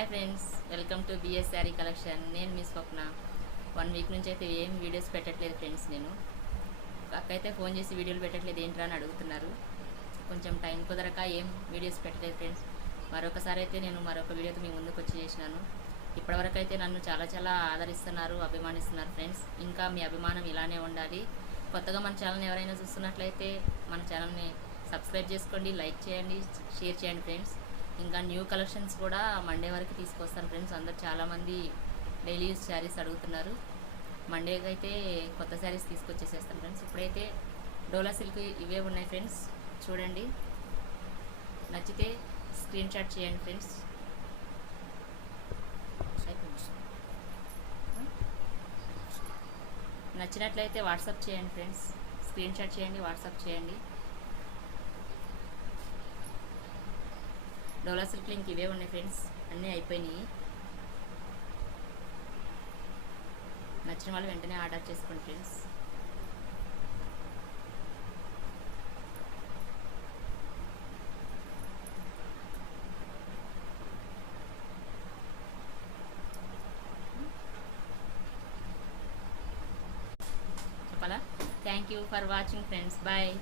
Hi friends, welcome to BS sari collection. నేను మీ స్వప్న. 1 week నుంచి అయితే ఏం వీడియోస్ పెట్టట్లేదు ఫ్రెండ్స్. నేను అక్కయితే ఫోన్ చేసి వీడియోలు పెట్టట్లేదు ఏంట్రా అని అడుగుతున్నారు. కొంచెం టైం కుదరక ఏం వీడియోస్ పెట్టలేదు ఫ్రెండ్స్. మరొకసారి అయితే నేను మరొక వీడియోతో మీ ముందుకు వచ్చి చేసినాను. ఇప్పటివరకు అయితే నన్ను చాలా ఆదరిస్తున్నారు, అభిమానిస్తున్నారు ఫ్రెండ్స్. ఇంకా మీ అభిమానం ఇలానే ఉండాలి. కొత్తగా మన ఛానల్ని ఎవరైనా చూస్తున్నట్లయితే మన ఛానల్ని సబ్స్క్రైబ్ చేసుకోండి, లైక్ చేయండి, షేర్ చేయండి ఫ్రెండ్స్. ఇంకా న్యూ కలెక్షన్స్ కూడా మండే వరకు తీసుకొస్తాను ఫ్రెండ్స్. అందరు చాలామంది డైలీ యూస్ శారీస్ అడుగుతున్నారు. మండేకి అయితే కొత్త శారీస్ తీసుకొచ్చేసేస్తాను ఫ్రెండ్స్. ఇప్పుడైతే డోలా సిల్క్ ఇవే ఉన్నాయి ఫ్రెండ్స్. చూడండి, నచ్చితే స్క్రీన్ షాట్ చేయండి ఫ్రెండ్స్. నచ్చినట్లయితే వాట్సాప్ చేయండి ఫ్రెండ్స్. స్క్రీన్ షాట్ చేయండి, వాట్సాప్ చేయండి. డోలా సిల్క్ లింక్ ఇవే ఉన్నాయి ఫ్రెండ్స్, అన్నీ అయిపోయినాయి. నచ్చిన వాళ్ళు వెంటనే ఆర్డర్ చేసుకోండి ఫ్రెండ్స్. చెప్పాలా? Thank you for watching friends. Bye.